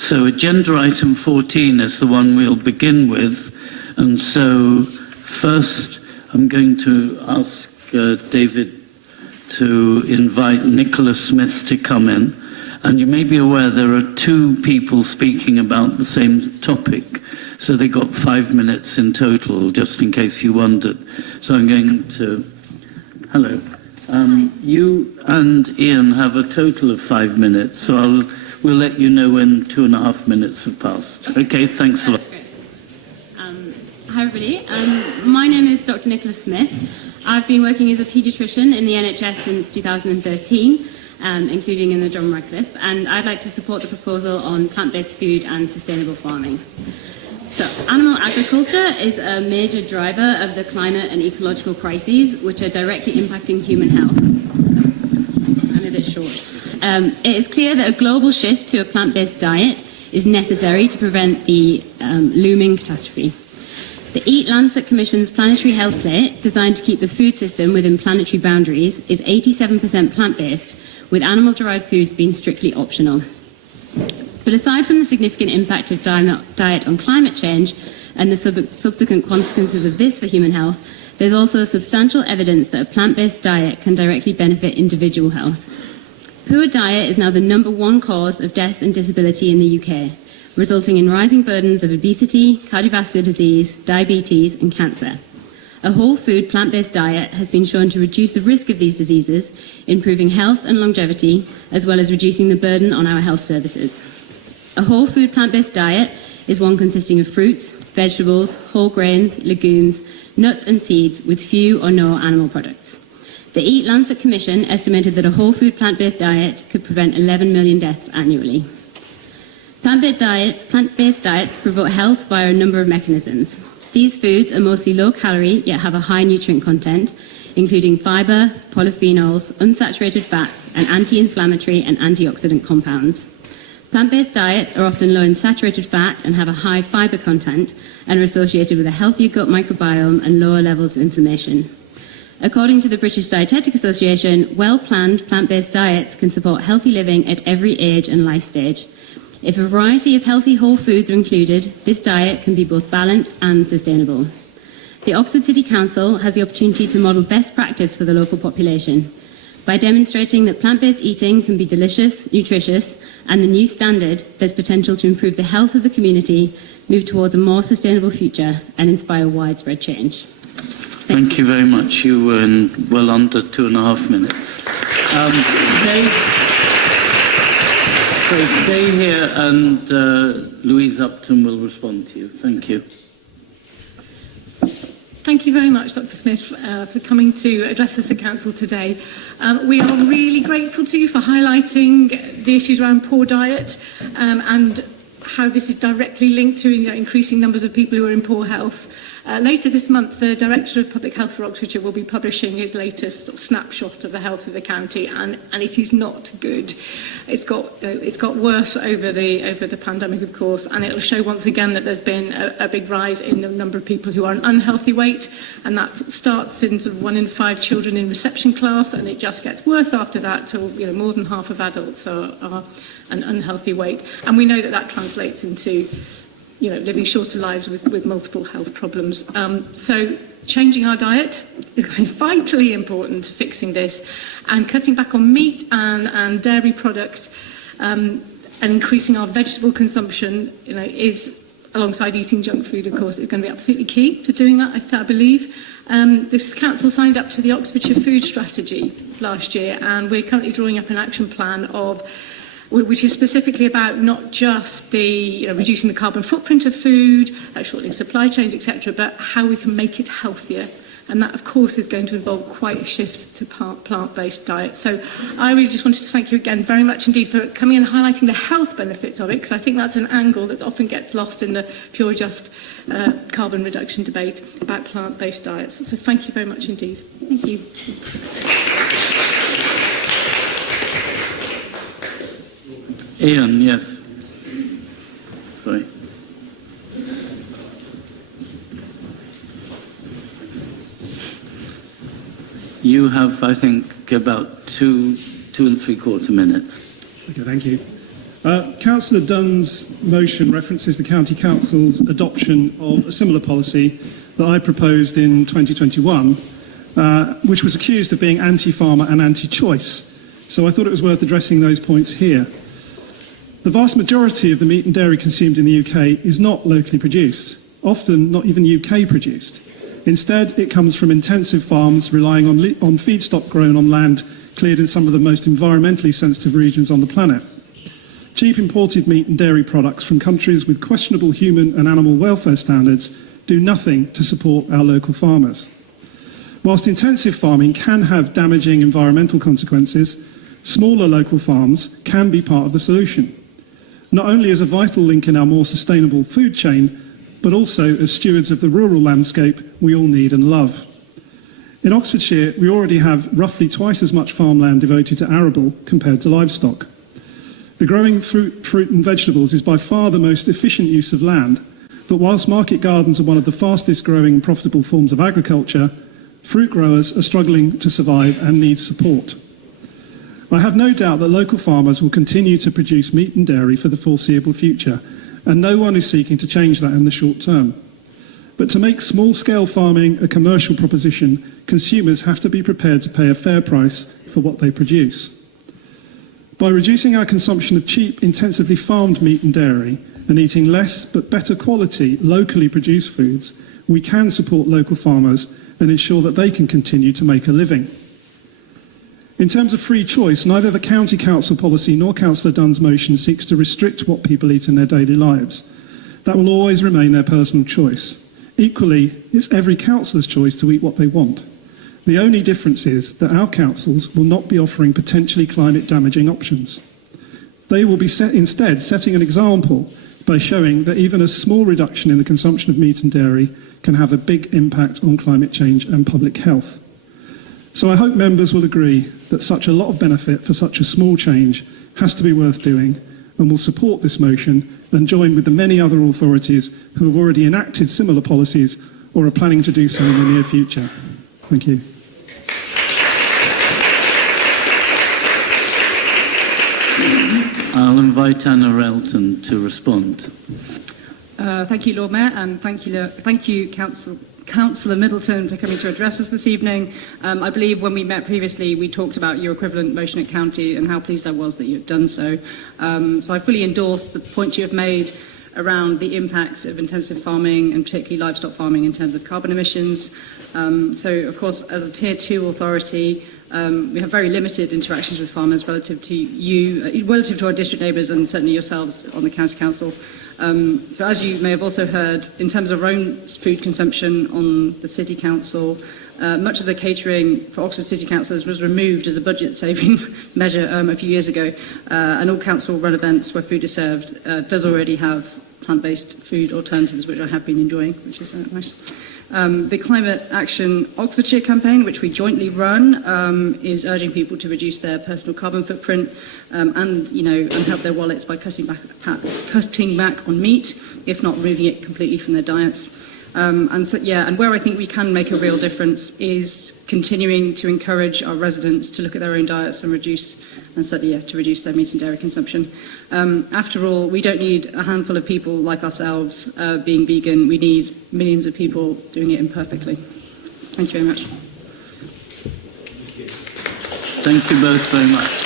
So agenda item 14 is the one we'll begin with. And so first I'm going to ask David to invite Nicholas Smith to come in. And you may be aware there are two people speaking about the same topic. So they got 5 minutes in total, just in case you wondered. So I'm going to... Hello. You and Ian have a total of 5 minutes, so we'll let you know when 2.5 minutes have passed. Okay, thanks a lot. That's great. Hi everybody, my name is Dr. Nicholas Smith. I've been working as a paediatrician in the NHS since 2013, including in the John Radcliffe, and I'd like to support the proposal on plant-based food and sustainable farming. So, animal agriculture is a major driver of the climate and ecological crises which are directly impacting human health. I'm a bit short. It is clear that a global shift to a plant-based diet is necessary to prevent the looming catastrophe. The Eat Lancet Commission's Planetary Health Plate, designed to keep the food system within planetary boundaries, is 87% plant-based, with animal-derived foods being strictly optional. But aside from the significant impact of diet on climate change and the subsequent consequences of this for human health, there's also substantial evidence that a plant-based diet can directly benefit individual health. Poor diet is now the #1 cause of death and disability in the UK, resulting in rising burdens of obesity, cardiovascular disease, diabetes and cancer. A whole food plant-based diet has been shown to reduce the risk of these diseases, improving health and longevity, as well as reducing the burden on our health services. A whole food plant-based diet is one consisting of fruits, vegetables, whole grains, legumes, nuts and seeds with few or no animal products. The Eat Lancet Commission estimated that a whole food plant-based diet could prevent 11 million deaths annually. Plant-based diets promote health via a number of mechanisms. These foods are mostly low-calorie, yet have a high nutrient content, including fibre, polyphenols, unsaturated fats, and anti-inflammatory and antioxidant compounds. Plant-based diets are often low in saturated fat and have a high fibre content and are associated with a healthier gut microbiome and lower levels of inflammation. According to the British Dietetic Association, well-planned plant-based diets can support healthy living at every age and life stage. If a variety of healthy whole foods are included, this diet can be both balanced and sustainable. The Oxford City Council has the opportunity to model best practice for the local population. By demonstrating that plant-based eating can be delicious, nutritious, and the new standard, there's potential to improve the health of the community, move towards a more sustainable future, and inspire widespread change. Thank you very much. You were in well under 2.5 minutes. Stay here and Louise Upton will respond to you. Thank you. Thank you very much, Dr. Smith, for coming to address us at Council today. We are really grateful to you for highlighting the issues around poor diet and how this is directly linked to increasing numbers of people who are in poor health. Later this month, the Director of Public Health for Oxfordshire will be publishing his latest snapshot of the health of the county, and it is not good. It's got worse over the pandemic, of course, and it will show once again that there's been a big rise in the number of people who are an unhealthy weight, and that starts in sort of 1 in 5 children in reception class, and it just gets worse after that till more than half of adults are an unhealthy weight, and we know that translates into living shorter lives with multiple health problems. So changing our diet is vitally important to fixing this, and cutting back on meat and dairy products and increasing our vegetable consumption is, alongside eating junk food, of course, is going to be absolutely key to doing that, I believe. This council signed up to the Oxfordshire Food Strategy last year, and we're currently drawing up an action plan which is specifically about not just the reducing the carbon footprint of food, shortening supply chains, etc., but how we can make it healthier. And that, of course, is going to involve quite a shift to plant-based diets. So I really just wanted to thank you again very much indeed for coming and highlighting the health benefits of it, because I think that's an angle that often gets lost in the pure just carbon reduction debate about plant-based diets. So thank you very much indeed. Thank you. Ian, yes. Sorry. You have, I think, about two and 3/4 minutes. Okay, thank you. Councillor Dunn's motion references the County Council's adoption of a similar policy that I proposed in 2021, which was accused of being anti-farmer and anti-choice. So I thought it was worth addressing those points here. The vast majority of the meat and dairy consumed in the UK is not locally produced, often not even UK produced. Instead, it comes from intensive farms relying on feedstock grown on land cleared in some of the most environmentally sensitive regions on the planet. Cheap imported meat and dairy products from countries with questionable human and animal welfare standards do nothing to support our local farmers. Whilst intensive farming can have damaging environmental consequences, smaller local farms can be part of the solution, not only as a vital link in our more sustainable food chain, but also as stewards of the rural landscape we all need and love. In Oxfordshire, we already have roughly twice as much farmland devoted to arable compared to livestock. The growing fruit and vegetables is by far the most efficient use of land, but whilst market gardens are one of the fastest growing and profitable forms of agriculture, fruit growers are struggling to survive and need support. I have no doubt that local farmers will continue to produce meat and dairy for the foreseeable future, and no one is seeking to change that in the short term. But to make small-scale farming a commercial proposition, consumers have to be prepared to pay a fair price for what they produce. By reducing our consumption of cheap, intensively farmed meat and dairy, and eating less but better quality, locally produced foods, we can support local farmers and ensure that they can continue to make a living. In terms of free choice, neither the County Council policy nor Councillor Dunn's motion seeks to restrict what people eat in their daily lives. That will always remain their personal choice. Equally, it's every councillor's choice to eat what they want. The only difference is that our councils will not be offering potentially climate-damaging options. They will be instead setting an example by showing that even a small reduction in the consumption of meat and dairy can have a big impact on climate change and public health. So I hope members will agree that such a lot of benefit for such a small change has to be worth doing, and will support this motion and join with the many other authorities who have already enacted similar policies or are planning to do so in the near future. Thank you. I'll invite Anna Relton to respond. Thank you, Lord Mayor, and thank you, Councillor Middleton, for coming to address us this evening. I believe when we met previously, we talked about your equivalent motion at County and how pleased I was that you had done so. So I fully endorse the points you have made around the impact of intensive farming and particularly livestock farming in terms of carbon emissions. So, of course, as a Tier 2 authority, we have very limited interactions with farmers relative to our district neighbours and certainly yourselves on the County Council. So as you may have also heard, in terms of our own food consumption on the City Council, much of the catering for Oxford City Councillors was removed as a budget-saving measure a few years ago, and all council-run events where food is served does already have plant-based food alternatives, which I have been enjoying, which is nice. The Climate Action Oxfordshire campaign, which we jointly run, is urging people to reduce their personal carbon footprint and help their wallets by cutting back on meat, if not removing it completely from their diets. And where I think we can make a real difference is continuing to encourage our residents to look at their own diets and reduce their meat and dairy consumption. After all, we don't need a handful of people like ourselves being vegan. We need millions of people doing it imperfectly. Thank you very much. Thank you both very much.